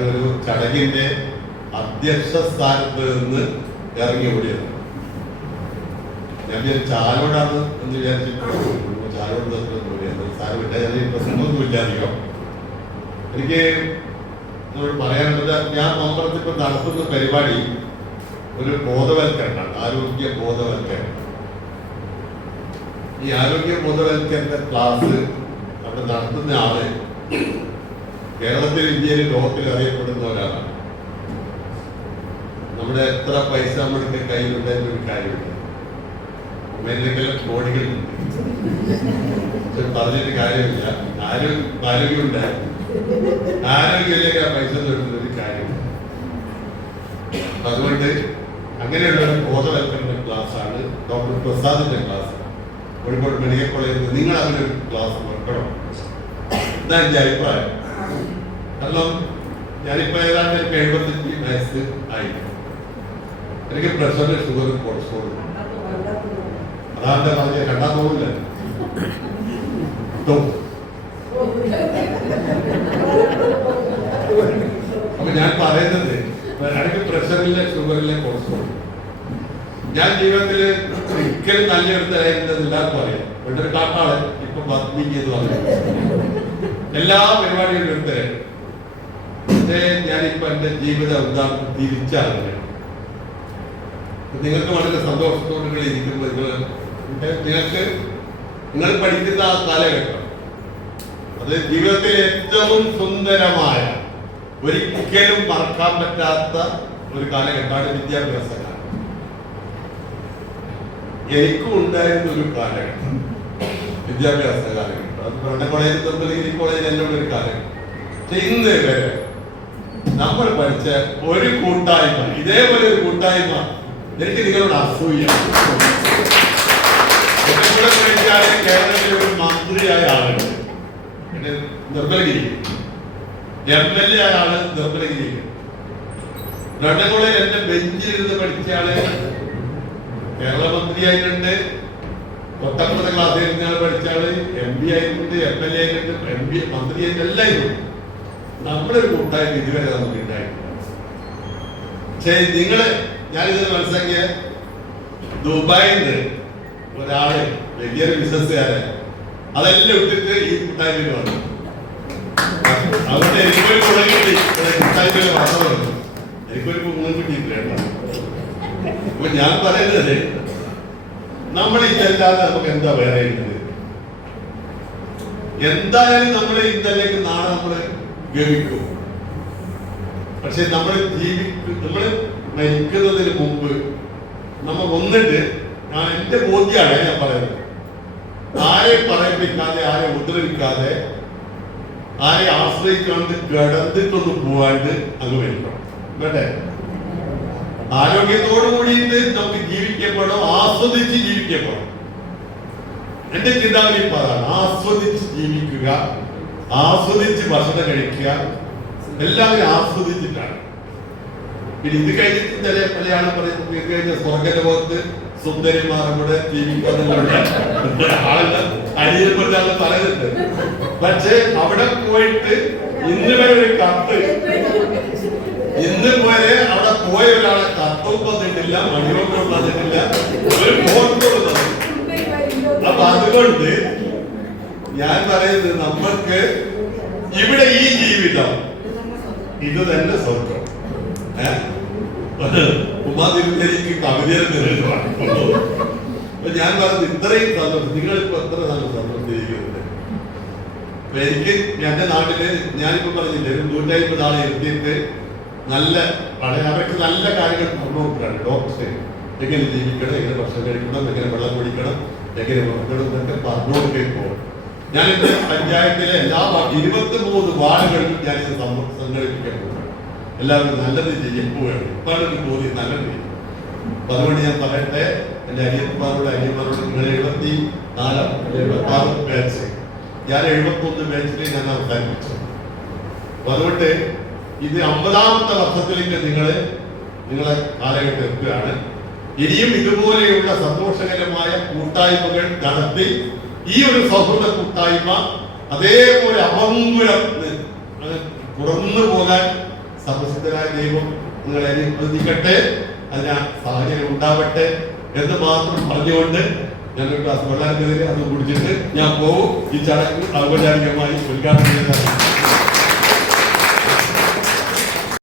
ഞാനൊരു ചടങ്ങിന്റെ അധ്യക്ഷ സ്ഥാനത്ത് നിന്ന് ഇറങ്ങി ഓടിയത്. ഞാൻ ചാലോടാണ് എന്ന് വിചാരിച്ചിട്ട് ചാലോട് ഓടിയത്. സാരമില്ല, ഞാൻ പ്രശ്നമൊന്നും ഇല്ലാതെയോ. എനിക്ക് പറയാനുള്ളത്, ഞാൻ മമ്പറത്തിപ്പോൾ നടത്തുന്ന പരിപാടി ഒരു ബോധവൽക്കരണമാണ്, ആരോഗ്യ ബോധവൽക്കരണം. ഈ ആരോഗ്യ ബോധവൽക്കരണ ക്ലാസ് അവിടെ നടത്തുന്ന ആള് കേരളത്തിൽ, ഇന്ത്യയിൽ, ലോകത്തിൽ അറിയപ്പെടുന്ന ഒരാളാണ്. നമ്മുടെ എത്ര പൈസ നമ്മുടെ കയ്യിലുണ്ടായിരുന്ന ഒരു കാര്യമില്ല, എന്തെങ്കിലും കോടികളുണ്ട്, പറഞ്ഞിട്ട് കാര്യമില്ല. ആരോഗ്യമുണ്ട്, ആരോഗ്യമില്ലെങ്കിൽ ആ പൈസ എടുക്കുന്ന ഒരു കാര്യമില്ല. അതുകൊണ്ട് അങ്ങനെയുള്ള ഒരു ബോധവൽക്കരണ ക്ലാസ്സാണ് ഡോക്ടർ പ്രസാദിന്റെ ക്ലാസ്, കോഴിക്കോട് മെഡിക്കൽ കോളേജിൽ. നിങ്ങൾ അങ്ങനെ ഒരു ക്ലാസ് വെക്കണം എന്നാണ് എൻ്റെ അഭിപ്രായം. കാരണം ഞാനിപ്പോ ഏതാണ്ട് എനിക്ക് 75 വയസ്സ് ആയി. എനിക്ക് പ്രഷർ, ഷുഗർ, കൊളസ്ട്രോൾ, അതാണ്ട് പറഞ്ഞ കണ്ടാൽ തോന്നില്ല. അപ്പൊ ഞാൻ പറയുന്നത്, എനിക്ക് പ്രഷറിലെ, ഷുഗറിലെ, കൊളസ്ട്രോൾ. ഞാൻ ജീവിതത്തിൽ ഒരിക്കലും നല്ലെടുത്തായിരുന്നത് എല്ലാവർക്കും അറിയാം. വീട്ടിൽ കാട്ടാളെ ഇപ്പൊ പത്നിക്ക് എന്ന് പറഞ്ഞു എല്ലാ പരിപാടികളും എടുത്തരാണ്. പക്ഷേ ഞാനിപ്പോ എന്റെ ജീവിതം എന്താണ് തിരിച്ചറിഞ്ഞത്. നിങ്ങൾക്ക് വളരെ സന്തോഷത്തോടെ ഇരിക്കുമ്പോൾ നിങ്ങൾ പഠിക്കുന്ന ആ കാലഘട്ടം അത് ജീവിതത്തിലെ ഏറ്റവും സുന്ദരമായ, ഒരിക്കലും മറക്കാൻ പറ്റാത്ത ഒരു കാലഘട്ടമാണ് വിദ്യാഭ്യാസ കാലം. എനിക്കും ഉണ്ടായിരുന്ന ഒരു കാലഘട്ടം വിദ്യാഭ്യാസ കാലഘട്ടം. അത് പറഞ്ഞ കോളേജിൽ, തൊഴിൽ കോളേജിൽ എല്ലാം ഒരു കാലഘട്ടം. പക്ഷെ ഇന്ന് വരെ നമ്മൾ പഠിച്ച ഒരു കൂട്ടായ്മ, ഇതേപോലെ ഒരു കൂട്ടായ്മ എനിക്ക് നിങ്ങളോട് അസൂയ. കേരളത്തിലെ ഒരു മന്ത്രിയായ ആളുണ്ട്, നിർമ്മലഗിരി, MLA ആയ ആള് നിർമ്മലഗിരി. രണ്ടകോളയിൽ എന്റെ ബെഞ്ചിലിരുന്ന് പഠിച്ച ആള് കേരള മന്ത്രിയായിട്ടുണ്ട്, 19ാം ക്ലാസ്സിൽ ഇരുന്ന പഠിച്ച ആള് MP ആയിട്ടുണ്ട്, MLA ആയിട്ടുണ്ട്, MP, മന്ത്രിയായിട്ട് എല്ലാവരും. നമ്മളൊരു കൂട്ടായ്മ ഇതുവരെ നമുക്ക് ഉണ്ടായിട്ടില്ല. പക്ഷേ നിങ്ങള്, ഞാനിത് മനസ്സിലാക്കിയ, ദുബായിൽ നിന്ന് ഒരാള് വലിയൊരു ബിസിനസ്സുകാരൻ അതെല്ലാം ഇട്ടിട്ട് ഈ കൂട്ടായ്മയിൽ വന്നു. അതുകൊണ്ട് എനിക്കൊരു ഗുണം കിട്ടി, കൂട്ടായ്മയിൽ വന്നതുകൊണ്ട് എനിക്കൊരു ഗുണം കിട്ടിയിട്ടില്ല കേട്ടോ. അപ്പൊ ഞാൻ പറയുന്നത്, നമ്മൾ ഇതല്ലാതെ നമുക്ക് എന്താ വേറെ ഉള്ളത്? എന്തായാലും നമ്മൾ ഇന്നലേക്ക് നാളെ നമ്മള് ഗമിക്കും. പക്ഷെ നമ്മൾ മരിക്കുന്നതിന് മുമ്പ് നമ്മൾ ഒന്നിട്ട്, ഞാൻ എന്റെ ബോധ്യമാണ് ഞാൻ പറയുന്നത്, ആരെ പറയിപ്പിക്കാതെ, ആരെ ഉപദ്രവിക്കാതെ, ആരെ ആശ്രയിക്കാണ്ട് കിടന്നിട്ടൊന്നും പോവാണ്ട് അങ്ങ് വരിക്കണം വേണ്ടേ? ആരോഗ്യത്തോടു കൂടിയിട്ട് നമുക്ക് ജീവിക്കപ്പെടണം, ആസ്വദിച്ച് ജീവിക്കപ്പെടണം. എന്റെ ചിന്താഗതി ഇപ്പൊ അതാണ്, ആസ്വദിച്ച് ജീവിക്കുക, ആസ്വദിച്ച് ഭക്ഷണം കഴിക്കുക, എല്ലാവരും ആസ്വദിച്ചിട്ടാണ്. പിന്നെ ഇത് കഴിഞ്ഞിട്ട് ചില മലയാളം പറയുന്നത്, ഇത് കഴിഞ്ഞ സ്വർഗലോകത്ത് സുന്ദരിമാർ കൂടെ ജീവിക്കാനുള്ള ആളെല്ലാം അടിയപ്പെടുത്താന്ന് പറയുന്നുണ്ട്. പക്ഷെ അവിടെ പോയിട്ട് ഇന്ന് വരെ ഒരു കത്ത്, ഇന്ന് വരെ അവിടെ പോയ ഒരാളെ കത്തും തന്നിട്ടില്ല, മണിയൊന്നും തന്നിട്ടില്ല, ഒരു ഫോൺ കോൾ തന്നിട്ടില്ല. അപ്പൊ അതുകൊണ്ട് ഞാൻ പറയുന്നത്, നമ്മൾക്ക് ഇവിടെ ഈ ജീവിതം ഇത് തന്നെ സ്വർഗം. ഉമാതിരുന്നേക്ക് കവിതയാണ്. അപ്പൊ ഞാൻ പറഞ്ഞത് ഇത്രയും സന്തോഷം, നിങ്ങളിപ്പോ എത്ര നല്ല സന്തോഷിച്ചിരിക്കുന്നുണ്ട്. അപ്പൊ എനിക്ക് എന്റെ നാട്ടില് ഞാനിപ്പോ പറഞ്ഞില്ലേ, ഒരു 150 ആളെ എത്തിയിട്ട് നല്ല അവർക്ക് നല്ല കാര്യങ്ങൾ പറഞ്ഞു കൊടുക്കുകയാണ്. ഡോക്ടേഴ്സ് എങ്ങനെ ജീവിക്കണം, എങ്ങനെ ഭക്ഷണം കഴിക്കണം, എങ്ങനെ വെള്ളം കുടിക്കണം, എങ്ങനെ ഉറക്കണം എന്നൊക്കെ പറഞ്ഞു കൊടുക്കുമ്പോൾ ഞാൻ എന്റെ പഞ്ചായത്തിലെ എല്ലാ 23 വാർഡുകളിലും ഞാനിത് സംഘടിപ്പിക്കാൻ പോകുകയാണ്. എല്ലാവരും നല്ലത് ചെയ്യാൻ പോവുകയാണ്. ഇപ്പാണ് ഒരു ബോധ്യം, നല്ലത് ചെയ്യും. അപ്പൊ അതുകൊണ്ട് ഞാൻ പറയട്ടെ, എന്റെ അനിയന്മാരോട് നിങ്ങൾ 76 ബാച്ച്, ഞാൻ 71 ബാച്ചിൽ ഞാൻ അവസാനിപ്പിച്ചു. അപ്പൊ അതുകൊണ്ട് ഇത് 50ാമത്തെ വർഷത്തിലേക്ക് നിങ്ങളെ കാലഘട്ടം എത്തുകയാണ്. ഇനിയും ഇതുപോലെയുള്ള സന്തോഷകരമായ കൂട്ടായ്മകൾ നടത്തി ഈ ഒരു സൗഹൃദ കൂട്ടായ്മ അതേപോലെ അപങ്കുരം തുറന്നു പോകാൻ സർവശക്തനായ ദൈവം നിങ്ങളെ അനുവദിക്കട്ടെ, അതിന് സാഹചര്യം ഉണ്ടാവട്ടെ എന്ന് മാത്രം പറഞ്ഞുകൊണ്ട് ഞങ്ങൾക്ക് ഗ്ലാസ് വെള്ളത്തിനെതിരെ അത് കുടിച്ചിട്ട് ഞാൻ പോകും. ഈ ചടങ്ങ് ഔപചാരികമായി ഉദ്ഘാടനം ചെയ്ത